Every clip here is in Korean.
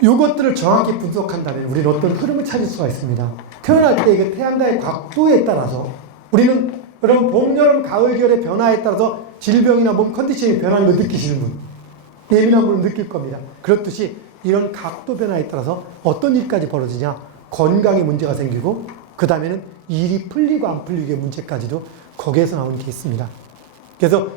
이것들을 정확히 분석한다면 우리는 어떤 흐름을 찾을 수가 있습니다. 태어날 때 이게 태양과의 각도에 따라서 우리는 여러분 봄, 여름, 가을, 겨울의 변화에 따라서 질병이나 몸 컨디션이 변하는 걸 느끼시는 분, 예민한 분은 느낄 겁니다. 그렇듯이 이런 각도 변화에 따라서 어떤 일까지 벌어지냐, 건강에 문제가 생기고 그 다음에는 일이 풀리고 안 풀리게 문제까지도 거기에서 나오는 게 있습니다. 그래서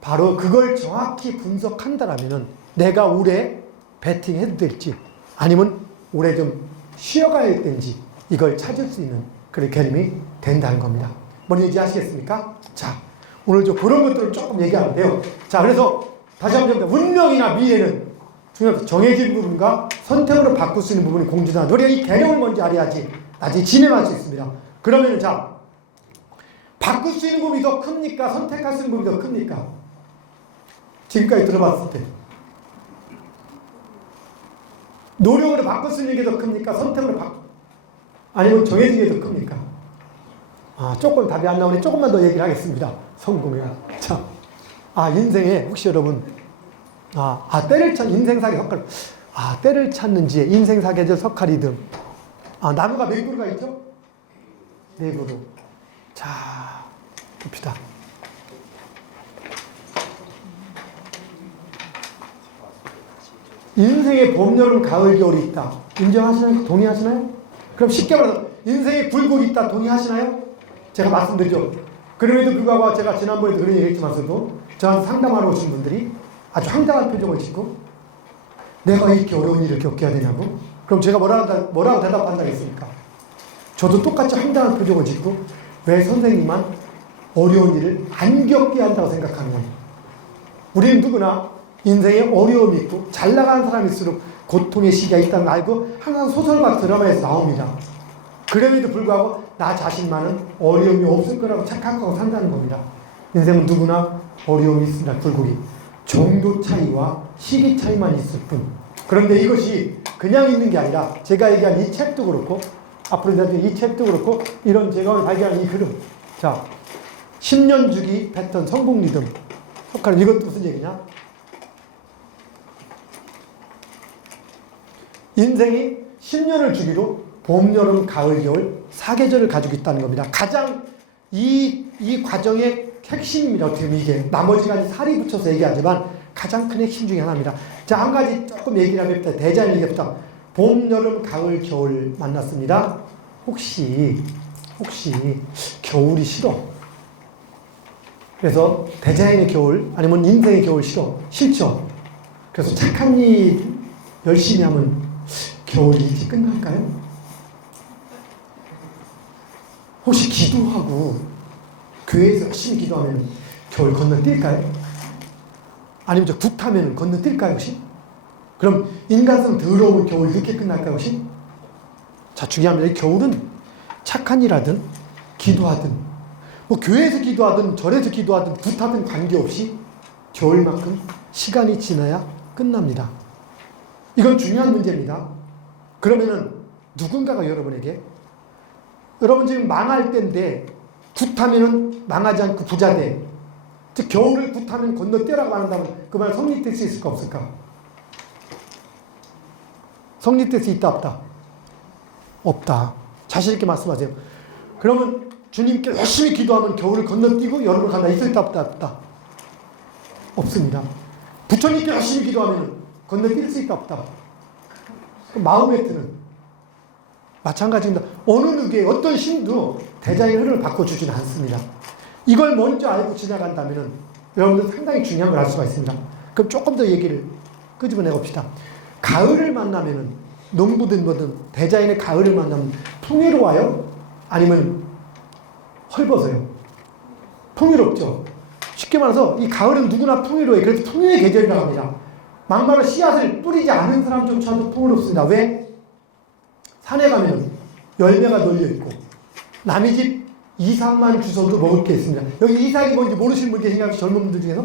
바로 그걸 정확히 분석한다라면 내가 올해 배팅해도 될지 아니면 올해 좀 쉬어가야 될지 이걸 찾을 수 있는 그런 개념이 된다는 겁니다. 뭔지 이해하시겠습니까? 자, 오늘 좀 그런 것들을 조금 얘기하는데요. 자, 그래서 다시 한번 운명이나 미래는 중요한 정해진 부분과 선택으로 바꿀 수 있는 부분이 공존한다. 우리가 이 개념을 먼저 알아야지 나중에 진행할 수 있습니다. 그러면 자, 바꿀 수 있는 부분이 더 큽니까? 선택할 수 있는 부분이 더 큽니까? 지금까지 들어봤을 때 노력으로 바꿀 수 있는 게 더 큽니까? 선택으로 아니면 정해진 게 더 큽니까? 조금 답이 안 나오니 조금만 더 얘기를 하겠습니다. 성공이야. 자, 인생에 혹시 여러분 때를 찾 인생사계 석칼 때를 찾는지 인생사계절 석칼이든 나무가 몇 그루가 있죠? 네 그루. 자, 봅시다. 인생에 봄, 여름, 가을, 겨울이 있다. 인정하시나요? 동의하시나요? 그럼 쉽게 말해서 인생에 굴곡이 있다. 동의하시나요? 제가 말씀드리죠. 그럼에도 불구하고 제가 지난번에도 그런 얘기 했지만서도 저한테 상담하러 오신 분들이 아주 황당한 표정을 짓고 내가 이렇게 어려운 일을 겪게 해야 되냐고? 그럼 제가 뭐라고 대답한다겠습니까? 저도 똑같이 황당한 표정을 짓고 왜 선생님만 어려운 일을 안 겪게 한다고 생각하는 우리는 누구나 인생에 어려움이 있고 잘 나가는 사람일수록 고통의 시기가 있다는 걸 알고 항상 소설과 드라마에서 나옵니다. 그럼에도 불구하고 나 자신만은 어려움이 없을 거라고 착각하고 산다는 겁니다. 인생은 누구나 어려움이 있습니다. 굴곡이. 정도 차이와 시기 차이만 있을 뿐. 그런데 이것이 그냥 있는 게 아니라 제가 얘기한 이 책도 그렇고 앞으로 이 책도 그렇고 이런 제가 오늘 발견한 이 흐름. 자, 10년 주기 패턴 성공 리듬. 석칼 이것도 무슨 얘기냐? 인생이 10년을 주기로 봄, 여름, 가을, 겨울 4계절을 가지고 있다는 겁니다. 가장 이 과정의 핵심입니다. 어떻게 보면 이게 나머지까지 살이 붙여서 얘기하지만 가장 큰 핵심 중에 하나입니다. 자, 한 가지 조금 얘기를 하겠다. 대자연 얘기합시다. 봄, 여름, 가을, 겨울 만났습니다. 혹시 겨울이 싫어? 그래서 대자연의 겨울 아니면 인생의 겨울 싫죠? 그래서 착한 일 열심히 하면 겨울이 일찍 끝날까요? 혹시 기도하고 교회에서 열심히 기도하면 겨울 건너뛸까요? 아니면 저 굿하면 건너뛸까요 혹시? 그럼 인간성 더러우면 겨울 늦게 끝날까요 혹시? 자, 중요합니다. 이 겨울은 착한 일 하든 기도하든 뭐 교회에서 기도하든 절에서 기도하든 굿하든 관계없이 겨울만큼 시간이 지나야 끝납니다. 이건 중요한 문제입니다. 그러면은 누군가가 여러분에게 여러분 지금 망할 때인데 굿하면은 망하지 않고 부자 돼. 즉 겨울을 굿하면 건너뛰라고 말한다면 그 말 성립될 수 있을까 없을까? 성립될 수 있다 없다? 없다. 자신 있게 말씀하세요. 그러면 주님께 열심히 기도하면 겨울을 건너뛰고 여름을 간다. 있을 수 있다 없다? 없습니다. 부처님께 열심히 기도하면 건너뛸 수 있다 없다? 마음의 틀은 마찬가지입니다. 어느 누구의 어떤 신도 대자연의 흐름을 바꿔주지는 않습니다. 이걸 먼저 알고 지나간다면 여러분들 상당히 중요한 걸 알 수가 있습니다. 그럼 조금 더 얘기를 끄집어내 봅시다. 가을을 만나면은 농부든 뭐든 대자연의 가을을 만나면 풍요로워요? 아니면 헐벗어요? 풍요롭죠. 쉽게 말해서 이 가을은 누구나 풍요로워요. 그래서 풍요의 계절이라고 합니다. 막말로 씨앗을 뿌리지 않은 사람조차도 풍요롭습니다. 왜? 산에 가면 열매가 널려있고 남의 집 이삭만 주워도 먹을 게 있습니다. 여기 이삭이 뭔지 모르시는 분 계신가요? 젊은 분들 중에서?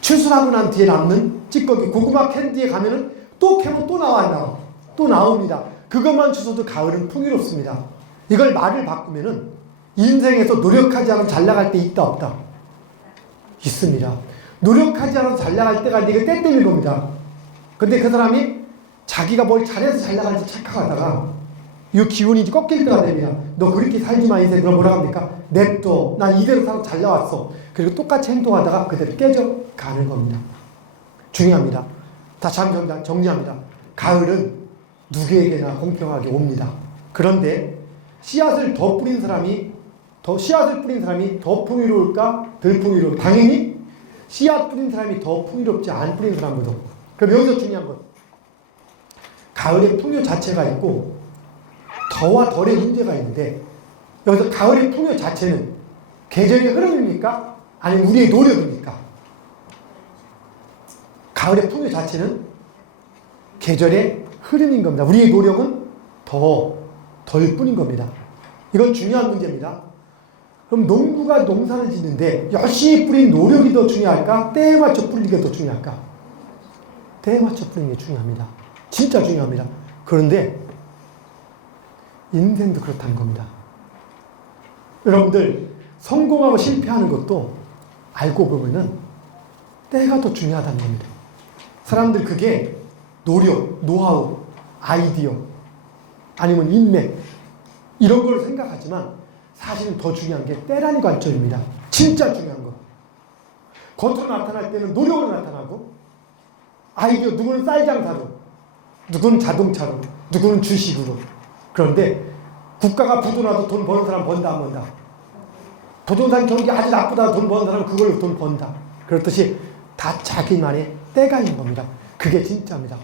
추수하고 난 뒤에 남는 찌꺼기 고구마 캔디에 가면은 또 캐면 또 나와 안 나와? 또 나옵니다. 그것만 주워도 가을은 풍요롭습니다. 이걸 말을 바꾸면은 인생에서 노력하지 않으면 잘 나갈 때 있다 없다? 있습니다. 노력하지 않아서 잘 나갈 때가 이게 때때릴 겁니다. 근데 그 사람이 자기가 뭘 잘해서 잘 나갈지 착각하다가 이 기운이 꺾일 때가 됩니다. 너 그렇게 살지 마 인생. 그럼 뭐라 합니까? 냅둬. 난 이대로 살아서 잘 나왔어. 그리고 똑같이 행동하다가 그대로 깨져가는 겁니다. 중요합니다. 다시 한번 정리합니다. 가을은 누구에게나 공평하게 옵니다. 그런데 씨앗을 뿌린 사람이 더 풍요로울까? 덜 풍요로울까? 당연히 씨앗 뿌린 사람이 더 풍요롭지 안 뿌린 사람보다. 그럼 여기서 중요한 건 가을의 풍요 자체가 있고 더와 덜의 문제가 있는데, 여기서 가을의 풍요 자체는 계절의 흐름입니까? 아니면 우리의 노력입니까? 가을의 풍요 자체는 계절의 흐름인 겁니다. 우리의 노력은 덜 뿐인 겁니다. 이건 중요한 문제입니다. 그럼 농부가 농사를 짓는데 열심히 뿌린 노력이 더 중요할까? 때에 맞춰 뿌리는 게 더 중요할까? 때에 맞춰 뿌리는 게 중요합니다. 진짜 중요합니다. 그런데 인생도 그렇다는 겁니다. 여러분들 성공하고 실패하는 것도 알고 보면은 때가 더 중요하다는 겁니다. 사람들 그게 노력, 노하우, 아이디어 아니면 인맥 이런 걸 생각하지만 사실은 더 중요한 게 때라는 관점입니다. 진짜 중요한 거. 겉으로 나타날 때는 노력으로 나타나고, 아이디어, 누구는 쌀 장사로, 누구는 자동차로, 누구는 주식으로. 그런데 국가가 부도나도 돈 버는 사람 번다 안 번다? 부동산 경기 아주 나쁘다 돈 버는 사람 그걸로 돈 번다. 그렇듯이 다 자기만의 때가 있는 겁니다. 그게 진짜입니다.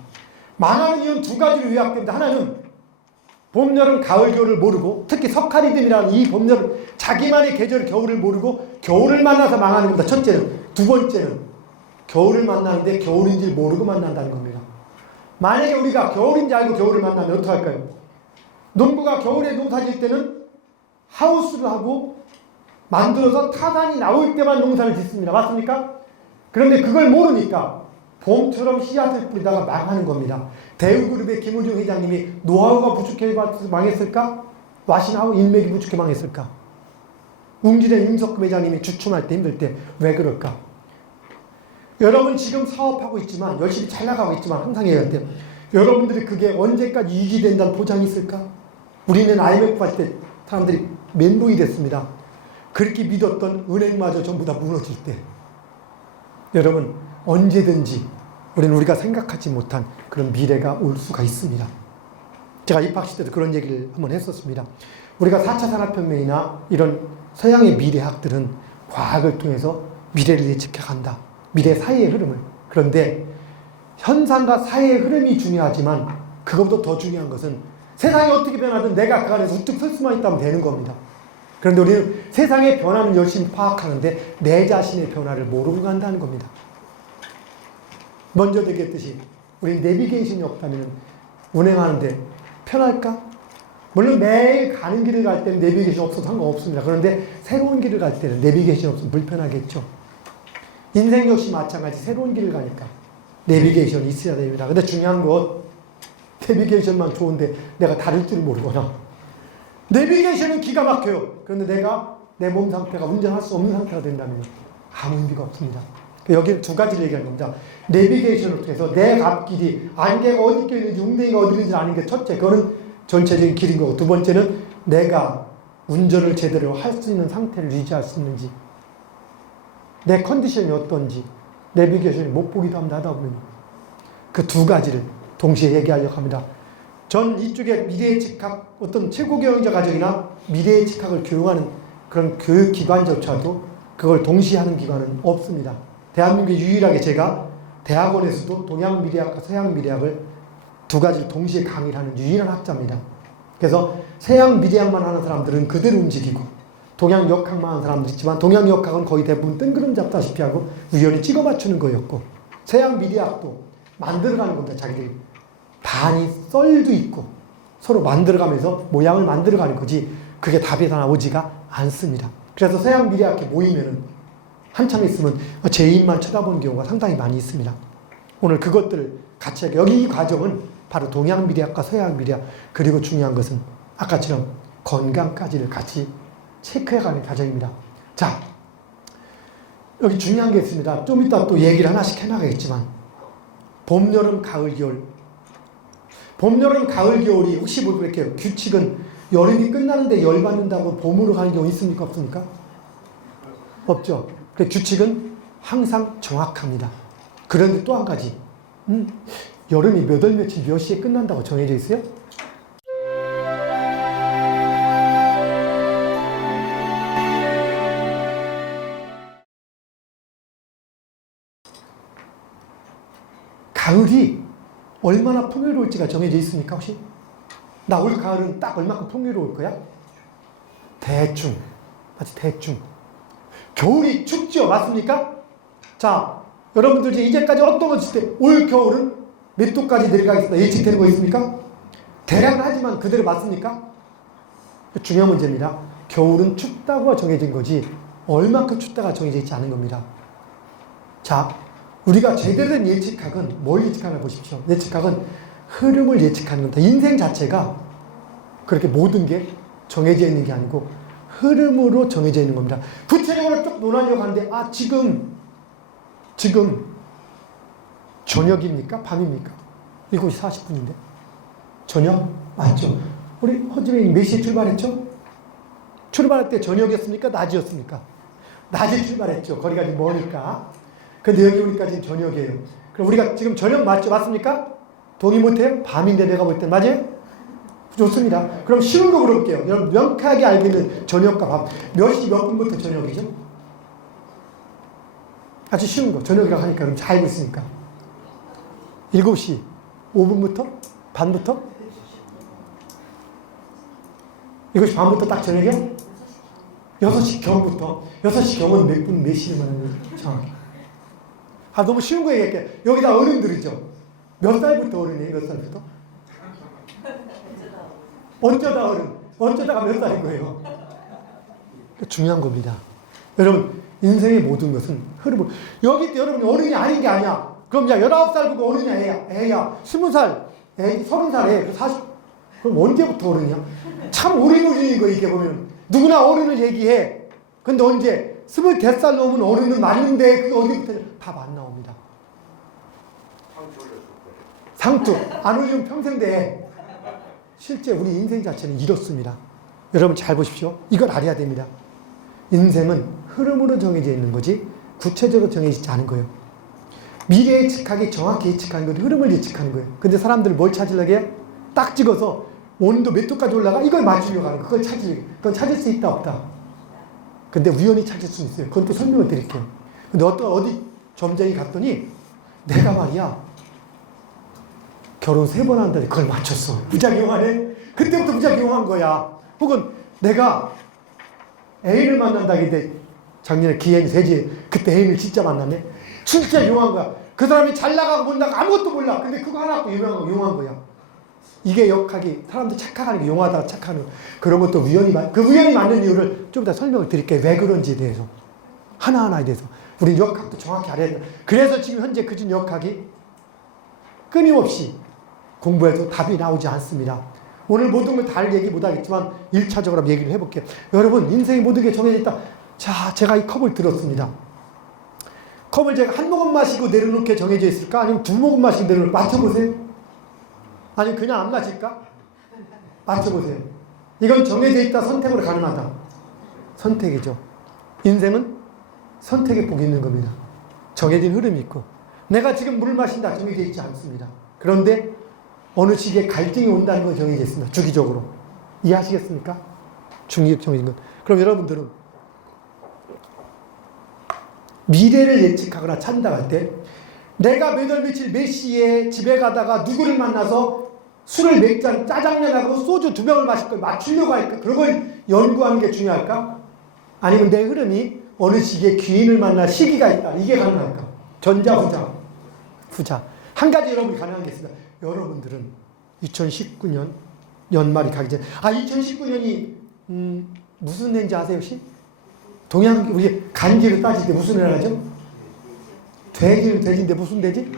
망하는 이유는 두 가지로 요약됩니다. 하나는 봄, 여름, 가을, 겨울을 모르고, 특히 석가리즘이라는 이 봄, 여름, 자기만의 계절 겨울을 모르고 겨울을 만나서 망하는 겁니다. 첫째는. 두 번째는 겨울을 만나는데 겨울인지 모르고 만난다는 겁니다. 만약에 우리가 겨울인지 알고 겨울을 만나면 어떡할까요? 농부가 겨울에 농사 지을 때는 하우스를 하고 만들어서 타산이 나올 때만 농사를 짓습니다. 맞습니까? 그런데 그걸 모르니까 봄처럼 씨앗을 뿌리다가 망하는 겁니다. 대우그룹의 김우중 회장님이 노하우가 부족해서 망했을까? 와신하우 인맥이 부족해 망했을까? 웅진의 윤석금 회장님이 주춤할 때 힘들 때 왜 그럴까? 여러분 지금 사업하고 있지만 열심히 잘 나가고 있지만 항상 얘기할 때 여러분들이 그게 언제까지 유지된다는 보장이 있을까? 우리는 IMF 할 때 사람들이 멘붕이 됐습니다. 그렇게 믿었던 은행마저 전부 다 무너질 때 여러분 언제든지 우리가 생각하지 못한 그런 미래가 올 수가 있습니다. 제가 입학시 때도 그런 얘기를 한번 했었습니다. 우리가 4차 산업혁명이나 이런 서양의 미래학들은 과학을 통해서 미래를 예측해 간다. 미래 사회의 흐름을. 그런데 현상과 사회의 흐름이 중요하지만 그것보다 더 중요한 것은 세상이 어떻게 변하든 내가 그 안에서 우뚝 설 수만 있다면 되는 겁니다. 그런데 우리는 세상의 변화는 열심히 파악하는데 내 자신의 변화를 모르고 간다는 겁니다. 먼저 얘기했듯이 우리 내비게이션이 없다면 운행하는데 편할까? 물론 매일 가는 길을 갈 때는 내비게이션 없어도 상관없습니다. 그런데 새로운 길을 갈 때는 내비게이션 없으면 불편하겠죠. 인생 역시 마찬가지. 새로운 길을 가니까 내비게이션이 있어야 됩니다. 근데 중요한 건 내비게이션만 좋은데 내가 다를 줄 모르거나 내비게이션은 기가 막혀요. 그런데 내가 내 몸 상태가 운전할 수 없는 상태가 된다면 아무 의미가 없습니다. 여기는 두 가지를 얘기하는 겁니다. 내비게이션을 통해서 내 앞길이 안개가 어디 껴있는지 웅덩이가 어디 있는지 아는 게 첫째. 그거는 전체적인 길인 거고, 두 번째는 내가 운전을 제대로 할 수 있는 상태를 유지할 수 있는지, 내 컨디션이 어떤지 내비게이션이 못 보기도 합니다. 하다 보면 그 두 가지를 동시에 얘기하려고 합니다. 전 이쪽에 미래예측학, 어떤 최고 경영자 과정이나 미래예측학을 교육하는 그런 교육기관조차도 그걸 동시에 하는 기관은 없습니다. 대한민국에 유일하게 제가 대학원에서도 동양미래학과 서양미래학을 두 가지를 동시에 강의를 하는 유일한 학자입니다. 그래서 서양미래학만 하는 사람들은 그대로 움직이고 동양역학만 하는 사람들 있지만 동양역학은 거의 대부분 뜬구름 잡다시피 하고 우연히 찍어 맞추는 거였고, 서양미래학도 만들어가는 겁니다. 자기들이 반이 썰도 있고 서로 만들어가면서 모양을 만들어가는 거지 그게 답이 다 나오지가 않습니다. 그래서 서양미래학회 모이면은 한참 있으면 제 입만 쳐다보는 경우가 상당히 많이 있습니다. 오늘 그것들을 같이 하게. 여기 이 과정은 바로 동양미래학과 서양미래학, 그리고 중요한 것은 아까처럼 건강까지를 같이 체크해가는 과정입니다. 자, 여기 중요한 게 있습니다. 좀 이따 또 얘기를 하나씩 해나가겠지만 봄, 여름, 가을, 겨울 봄, 여름, 가을, 겨울이 혹시 뭐 그럴게요. 규칙은 여름이 끝나는데 열받는다고 봄으로 가는 경우 있습니까? 없습니까? 없죠. 그 규칙은 항상 정확합니다. 그런데 또 한 가지. 여름이 몇 월 며칠 몇 시에 끝난다고 정해져 있어요? 가을이 얼마나 풍요로울지가 정해져 있습니까, 혹시? 나 올 가을은 딱 얼마큼 풍요로울 거야? 대충. 맞지, 대충. 겨울이 춥죠, 맞습니까? 자, 여러분들 이제까지 어떤 거 칠 때, 올 겨울은 몇 도까지 내려가겠습니다. 예측되는 거 있습니까? 대략은 하지만 그대로 맞습니까? 중요한 문제입니다. 겨울은 춥다고 정해진 거지, 얼마큼 춥다가 정해져 있지 않은 겁니다. 자, 우리가 제대로 된 예측학은 뭘 예측하나 보십시오. 예측학은 흐름을 예측하는 겁니다. 인생 자체가 그렇게 모든 게 정해져 있는 게 아니고 흐름으로 정해져 있는 겁니다. 구체적으로 쭉 논하려고 하는데, 지금 저녁입니까? 밤입니까? 7시 40분인데. 저녁? 맞죠? 우리 허지민이 몇 시에 출발했죠? 출발할 때 저녁이었습니까? 낮이었습니까? 낮에 출발했죠. 거리가 좀 머니까. 근데 여기 오니까 지금 저녁이에요. 그럼 우리가 지금 저녁 맞죠? 맞습니까? 동의 못해요? 밤인데 내가 볼 때 맞아요? 좋습니다. 그럼 쉬운 거 물어볼게요. 여러분 명확하게 알고 있는 저녁과 밤. 몇 시 몇 분부터 저녁이죠? 아주 쉬운 거. 저녁이라고 하니까 그럼 잘 알고 있으니까. 7시 5분부터? 반부터? 7시 반부터 딱 저녁이야? 6시 경부터. 6시 경은 몇 분, 몇 시를 말하는 거죠? 정확히. 너무 쉬운 거 얘기할게요. 여기다 어른들이죠. 몇 살부터 어른이에요? 몇 살부터? 어쩌다 어른. 어쩌다가 몇 살인 거예요? 중요한 겁니다. 여러분, 인생의 모든 것은 흐름을. 여기 때 여러분이 어른이 아닌 게 아니야. 그럼 야, 19살 보고 어른이야, 애야. 20살, 30살, 애, 40. 그럼 언제부터 어른이야? 참 오리무중인 거, 이게 보면. 누구나 어른을 얘기해. 근데 언제? 25살 넘은 어른은 맞는데 그게 어디부터 답 안 나옵니다. 상투 안 올리면 평생 돼. 실제 우리 인생 자체는 이렇습니다. 여러분 잘 보십시오. 이걸 알아야 됩니다. 인생은 흐름으로 정해져 있는 거지 구체적으로 정해지지 않은 거예요. 미래 예측하기 정확히 예측하는 건 흐름을 예측하는 거예요. 근데 사람들 뭘 찾으려고 해요? 딱 찍어서 온도 몇 도까지 올라가? 이걸 맞추려고 하는 거예요. 그건 찾을 수 있다 없다? 근데 우연히 찾을 수 있어요. 그건 또 설명을 드릴게요. 근데 어디 점쟁이 갔더니 내가 말이야 결혼 3번 한다는데 그걸 맞췄어. 부작용하네. 그때부터 부작용한 거야. 혹은 내가 애인을 만난다는데 작년에 기행 세지 그때 애인을 진짜 만났네. 진짜 용한 거야. 그 사람이 잘 나가고 못 나가고 아무것도 몰라. 근데 그거 하나 갖고 용한 거야. 이게 역학이 사람들 착각하는 게 용하다가 착각하는 거. 그런 것도 그 우연히 맞는 이유를 좀 이따 설명을 드릴게요. 왜 그런지에 대해서. 하나하나에 대해서. 우리 역학도 정확히 알아야 돼요. 그래서 지금 현재 그중 역학이 끊임없이 공부해도 답이 나오지 않습니다. 오늘 모든 걸 다 얘기 못하겠지만 1차적으로 얘기를 해볼게요. 여러분 인생의 모든 게 정해져 있다. 자, 제가 이 컵을 들었습니다. 컵을 제가 한 모금 마시고 내려놓게 정해져 있을까? 아니면 2모금 마시고 내려놓을까? 맞춰보세요. 아니면 그냥 안 마실까? 맞춰보세요. 이건 정해져 있다, 선택으로 가능하다. 선택이죠. 인생은 선택의 복이 있는 겁니다. 정해진 흐름이 있고 내가 지금 물을 마신다 정해져 있지 않습니다. 그런데 어느 시기에 갈등이 온다는 건 정해져 있습니다. 주기적으로. 이해하시겠습니까? 중립 정해진 것. 그럼 여러분들은 미래를 예측하거나 찾는다고 할 때 내가 몇 월 며칠 몇 시에 집에 가다가 누구를 만나서 술을 몇 잔 짜장면하고 소주 2병을 마실 걸 맞추려고 할까? 그런 걸 연구하는 게 중요할까? 아니면 내 흐름이 어느 시기에 귀인을 만날 시기가 있다. 이게 가능할까? 전자, 후자. 한 가지 여러분이 가능한 게 있습니다. 여러분들은 2019년 연말이 가기 전에 2019년이 무슨 해인지 아세요 혹시? 동양 우리 간기를 따질 때 무슨 해를 하죠? 돼지는 돼지인데 무슨 돼지?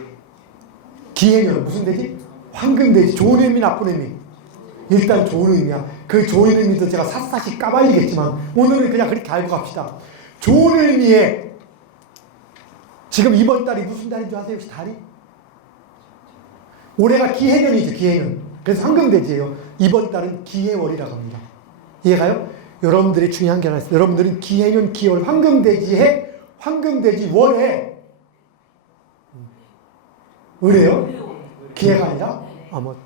기해년 무슨 돼지? 황금돼지. 좋은 의미 나쁜 의미? 일단 좋은 의미야. 그 좋은 의미도 제가 샅샅이 까발리겠지만 오늘은 그냥 그렇게 알고 갑시다. 좋은 의미에 지금 이번 달이 무슨 달인 줄 아세요 혹시 달이? 올해가 기해년이죠. 기해년. 그래서 황금돼지예요. 이번 달은 기해월이라고 합니다. 이해가요? 여러분들이 중요한 게 하나 있어요. 여러분들은 기해년 기월 황금돼지해 황금돼지 월해 의뢰요? 기해가 아니라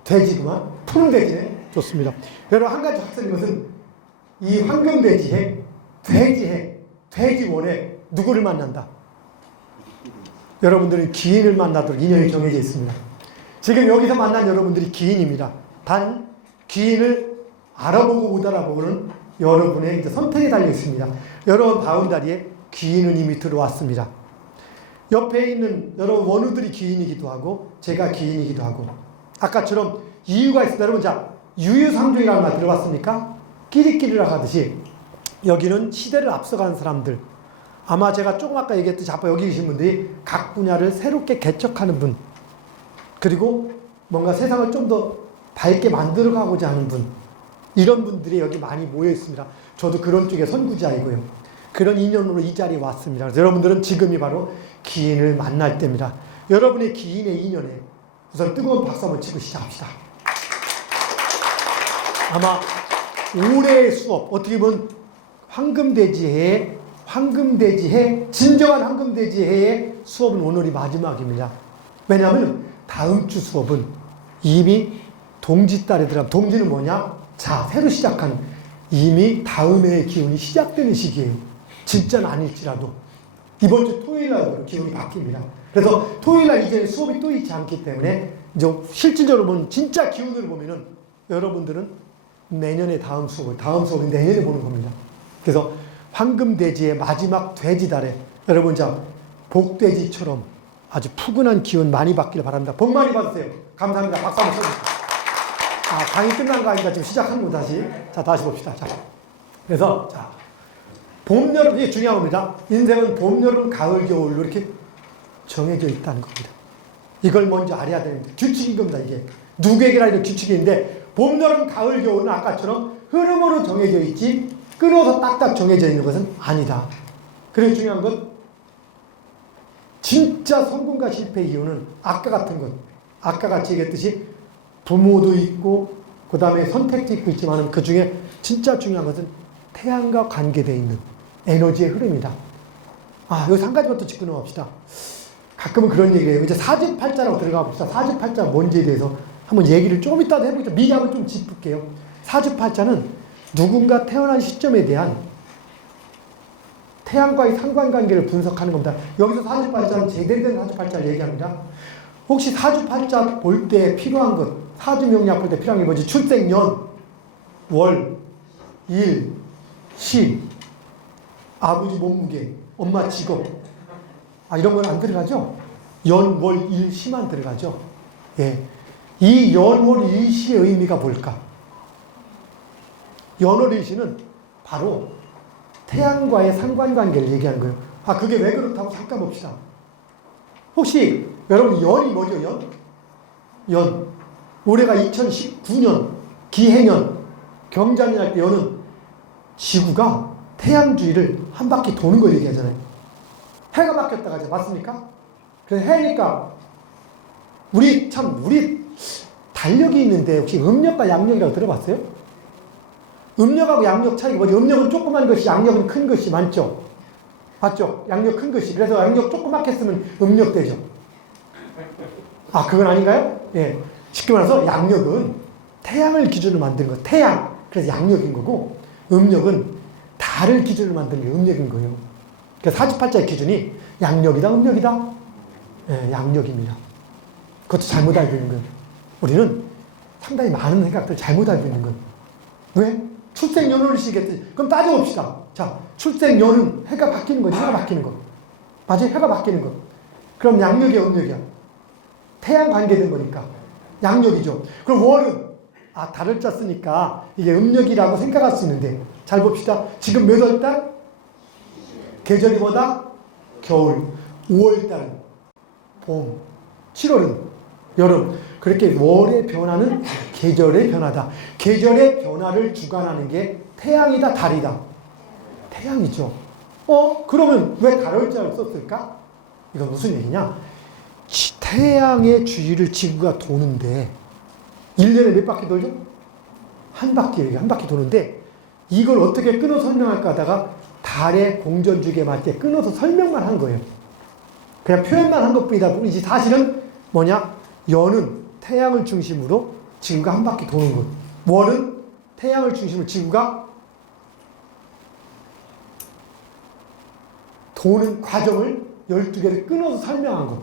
돼지구만. 푸른 돼지네. 좋습니다. 여러분 한 가지 확실한 것은 이 황금돼지해 돼지해 돼지월에 누구를 만난다? 여러분들은 기인을 만나도록 인연이 정해져 있습니다. 지금 여기서 만난 여러분들이 기인입니다. 단 기인을 알아보고 못 알아보고는 여러분의 이제 선택에 달려 있습니다. 여러분 바운다리에 기인은 이미 들어왔습니다. 옆에 있는 여러분 원우들이 기인이기도 하고 제가 기인이기도 하고 아까처럼 이유가 있습니다. 여러분 자 유유상종이라는 말 들어봤습니까? 끼리끼리라 하듯이 여기는 시대를 앞서가는 사람들 아마 제가 조금 아까 얘기했듯이 아까 여기 계신 분들이 각 분야를 새롭게 개척하는 분 그리고 뭔가 세상을 좀 더 밝게 만들어가고자 하는 분 이런 분들이 여기 많이 모여 있습니다. 저도 그런 쪽의 선구자이고요. 그런 인연으로 이 자리에 왔습니다. 그래서 여러분들은 지금이 바로 기인을 만날 때입니다. 여러분의 기인의 인연에 우선 뜨거운 박수 한번 치고 시작합시다. 아마 올해의 수업 어떻게 보면 황금돼지해 진정한 황금돼지해의 수업은 오늘이 마지막입니다. 왜냐하면 다음 주 수업은 이미 동지달에 들어가면 동지는 뭐냐? 자, 새로 시작한 이미 다음 해의 기운이 시작되는 시기예요. 진짜는 아닐지라도 이번 주 토요일 날 기운이 바뀝니다. 그래서 토요일 날 이제는 수업이 또 있지 않기 때문에 이제 실질적으로 보면 진짜 기운을 보면은 여러분들은 내년에 다음 수업은 내년에 보는 겁니다. 그래서 황금돼지의 마지막 돼지달에 여러분 자 복돼지처럼 아주 푸근한 기운 많이 받기를 바랍니다. 복 많이 받으세요. 감사합니다. 박수 한번 쳐주세요. 강의 끝난 거 아닌가 지금 시작하는 거 다시. 자, 다시 봅시다. 자, 그래서 자 봄, 여름 이게 중요한 겁니다. 인생은 봄, 여름, 가을, 겨울로 이렇게 정해져 있다는 겁니다. 이걸 먼저 알아야 되는데 규칙인 겁니다. 이게 누구에게나 이런 규칙인데 봄, 여름, 가을, 겨울은 아까처럼 흐름으로 정해져 있지 끊어서 딱딱 정해져 있는 것은 아니다. 그리고 중요한 건 진짜 성공과 실패의 이유는 아까 같은 것 아까 같이 얘기했듯이 부모도 있고 그 다음에 선택도 있고 있지만 그 중에 진짜 중요한 것은 태양과 관계되어 있는 에너지의 흐름이다. 여기서 한 가지만 더 짚고 넘어갑시다. 가끔은 그런 얘기를 해요. 이제 사주팔자라고 들어가 봅시다. 사주팔자가 뭔지에 대해서 한번 얘기를 조금 이따 해보죠. 미리하고 좀 짚을게요. 사주팔자는 누군가 태어난 시점에 대한 태양과의 상관관계를 분석하는 겁니다. 여기서 사주팔자는 제대로 된 사주팔자를 얘기합니다. 혹시 사주팔자 볼 때 필요한 것, 사주명리학 볼 때 필요한 게 뭐지? 출생년, 월, 일, 시, 아버지 몸무게, 엄마 직업. 이런 건 안 들어가죠? 연, 월, 일, 시만 들어가죠? 예. 이 연, 월, 일, 시의 의미가 뭘까? 연, 월, 일, 시는 바로 태양과의 상관관계를 얘기하는 거예요. 그게 왜 그렇다고 잠깐 봅시다. 혹시 여러분 연이 뭐죠? 연. 올해가 2019년 기해년 경자년 할 때 연은 지구가 태양 주위를 한 바퀴 도는 걸 얘기하잖아요. 해가 바뀌었다가 이제 맞습니까? 그래서 해니까 우리 달력이 있는데 혹시 음력과 양력이라고 들어봤어요? 음력하고 양력 차이가 뭐지? 음력은 조그만 것이 양력은 큰 것이 많죠? 맞죠? 양력 큰 것이. 그래서 양력 조그맣게 쓰면 음력 되죠. 그건 아닌가요? 예. 쉽게 말해서 양력은 태양을 기준으로 만든 거. 태양. 그래서 양력인 거고 음력은 달을 기준으로 만든 게 음력인 거예요. 그래서 사주팔자의 기준이 양력이다, 음력이다? 예, 양력입니다. 그것도 잘못 알고 있는 거예요. 우리는 상당히 많은 생각들을 잘못 알고 있는 거예요. 왜? 출생연월을 시겠지. 그럼 따져봅시다. 자, 출생연은 해가 바뀌는 거지, 해가 바뀌는 거. 맞아요? 해가 바뀌는 거. 그럼 양력이야, 음력이야? 태양 관계된 거니까. 양력이죠. 그럼 월은, 달을 짰으니까 이게 음력이라고 생각할 수 있는데, 잘 봅시다. 지금 몇 월달? 계절이 뭐다? 겨울. 5월달은 봄. 7월은 여름. 그렇게 월의 변화는 계절의 변화다. 계절의 변화를 주관하는 게 태양이다, 달이다? 태양이죠. 그러면 왜 달월자를 썼을까? 이건 무슨 얘기냐? 태양의 주위를 지구가 도는데 1년에 몇 바퀴 돌죠? 한 바퀴, 한 바퀴 도는데 이걸 어떻게 끊어 설명할까 하다가 달의 공전주기에 맞게 끊어서 설명만 한 거예요. 그냥 표현만 한 것뿐이다 뿐이지 사실은 뭐냐? 연은 태양을 중심으로 지구가 한 바퀴 도는 것. 월은 태양을 중심으로 지구가 도는 과정을 12개를 끊어서 설명한 것.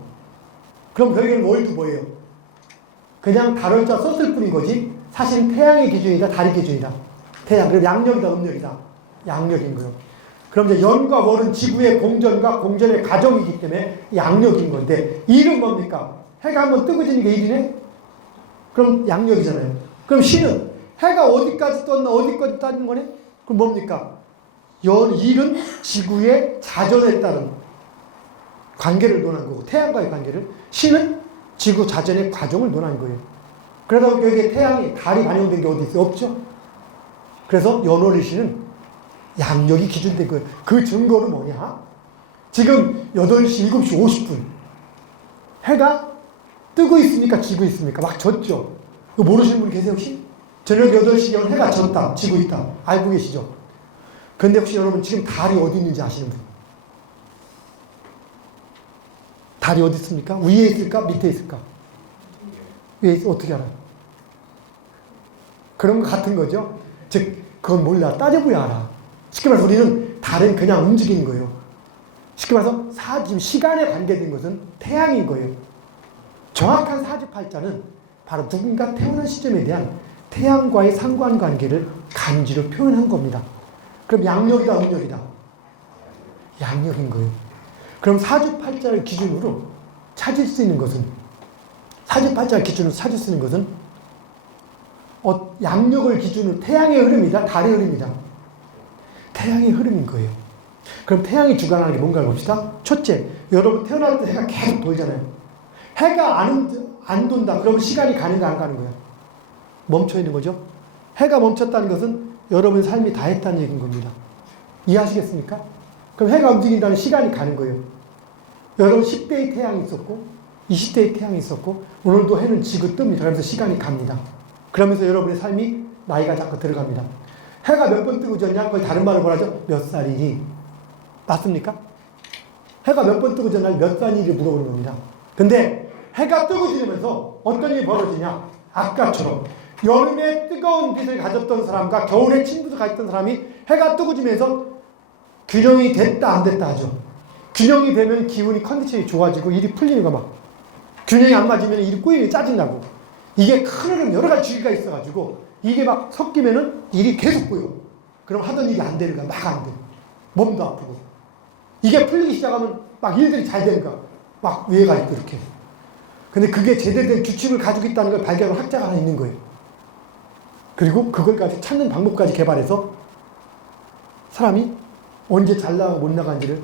그럼 결국에는 월도 뭐예요? 그냥 달월자 썼을 뿐인 거지 사실은 태양의 기준이다, 달의 기준이다. 태양, 그럼 양력이다, 음력이다. 양력인 거예요. 그럼 이제 연과 월은 지구의 공전과 공전의 과정이기 때문에 양력인 건데 일은 뭡니까? 해가 한번 뜨고 지는 게 일이네? 그럼 양력이잖아요. 그럼 시는 해가 어디까지 떴나 어디까지 따는 거네? 그럼 뭡니까? 일은 지구의 자전에 따른 관계를 논한 거고 태양과의 관계를 시는 지구 자전의 과정을 논한 거예요. 그러다 보니까 여기에 태양이 달이 반영된 게 어디 있어요? 없죠? 그래서 연월의 시는 양력이 기준된 거예요. 그 증거는 뭐냐? 지금 8시, 7시 50분 해가 뜨고 있습니까? 지고 있습니까? 막 졌죠? 그거 모르시는 분 계세요 혹시? 저녁 8시에 해가 졌다, 지고 있다. 알고 계시죠? 근데 혹시 여러분 지금 달이 어디 있는지 아시는 분? 달이 어디 있습니까? 위에 있을까? 밑에 있을까? 위에 있어. 어떻게 알아요? 그런 것 같은 거죠? 즉, 그건 몰라. 따져보야 알아. 쉽게 말해서 우리는 달은 그냥 움직이는 거예요. 쉽게 말해서 지금 시간에 관계된 것은 태양인 거예요. 정확한 사주팔자는 바로 누군가 태어난 시점에 대한 태양과의 상관관계를 간지로 표현한 겁니다. 그럼 양력이다, 음력이다? 양력인 거예요. 그럼 사주팔자를 기준으로 찾을 수 있는 것은 사주팔자를 기준으로 찾을 수 있는 것은 양력을 기준으로 태양의 흐름이다, 달의 흐름이다? 태양의 흐름인 거예요. 그럼 태양이 주관하는 게 뭔가 봅시다. 첫째, 여러분 태어날 때 해가 계속 돌잖아요. 해가 안 돈다. 그러면 시간이 가는가 안 가는 거야? 멈춰 있는 거죠. 해가 멈췄다는 것은 여러분의 삶이 다 했다는 얘기인 겁니다. 이해하시겠습니까? 그럼 해가 움직인다는 시간이 가는 거예요. 여러분 10대의 태양이 있었고 20대의 태양이 있었고 오늘도 해는 지고 뜹니다. 그러면서 시간이 갑니다. 그러면서 여러분의 삶이 나이가 자꾸 들어갑니다. 해가 몇 번 뜨고 졌냐? 거의 다른 말을 뭐라죠? 몇 살이니? 맞습니까? 해가 몇 번 뜨고 졌냐? 몇 살이니? 물어보는 겁니다. 근데 해가 뜨고 지면서 어떤 일이 벌어지냐? 아까처럼 여름에 뜨거운 빛을 가졌던 사람과 겨울에 침부를 가졌던 사람이 해가 뜨고 지면서 균형이 됐다 안 됐다 하죠. 균형이 되면 기운이 컨디션이 좋아지고 일이 풀리는 거 막. 균형이 안 맞으면 일이 꼬이게 짜증나고. 이게 큰 흐름 여러 가지 주기가 있어가지고 이게 막 섞이면은 일이 계속 꼬여. 그럼 하던 일이 안 되는 거야. 막 안 돼. 몸도 아프고. 이게 풀리기 시작하면 막 일들이 잘 되는 거야. 막 위에가 있고 이렇게. 근데 그게 제대로 된 규칙을 가지고 있다는 걸 발견한 학자가 하나 있는 거예요. 그리고 그걸까지 찾는 방법까지 개발해서 사람이 언제 잘 나가고 못 나간지를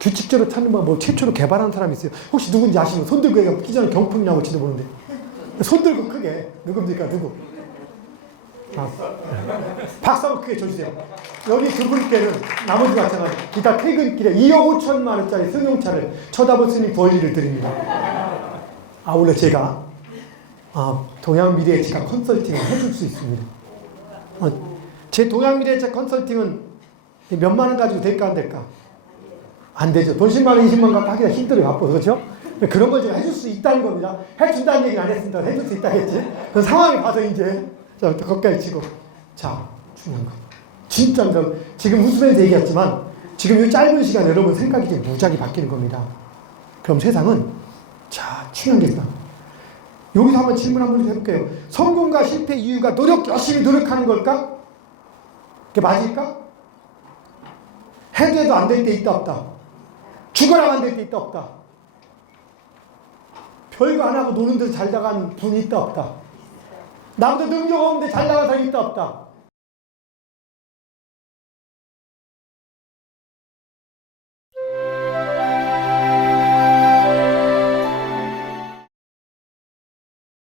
규칙적으로 찾는 방법을 최초로 개발한 사람이 있어요. 혹시 누군지 아시면 손 들고 얘기하면 끼 전에 경품이라고 지도 보는데 손 들고 크게 누굽니까? 누구? 박수 한번 크게 쳐주세요. 여기 두 분께는 나머지 마찬가지 기타 퇴근길에 2억 5천만 원짜리 승용차를 쳐다볼 수 있는 권리를 드립니다. 원래 제가 동양미래예측 컨설팅을 해줄 수 있습니다. 제 동양미래예측 컨설팅은 몇만 원 가지고 될까 안 될까? 안 되죠. 돈 10만 원, 20만 원 갖고 하기가 힘들어요. 바빠서. 그렇죠? 그런 걸 제가 해줄 수 있다는 겁니다. 해준다는 얘기는 안 했습니다. 해줄 수 있다겠지? 그 상황을 봐서 이제 자, 거기까지 치고 자, 중요한 거. 진짜 지금 웃으면서 얘기했지만 지금 이 짧은 시간에 여러분 생각이 이제 무작위 바뀌는 겁니다. 그럼 세상은 자, 중요한 게 있다. 여기서 한번 질문 한번 해볼게요. 성공과 실패 이유가 열심히 노력하는 걸까? 그게 맞을까? 해도 안 될 때 있다 없다. 죽어라 안 될 때 있다 없다. 별거 안 하고 노는 데서 잘 나가는 분이 있다 없다. 나보다 능력 없는데 잘 나가는 사람이 있다 없다.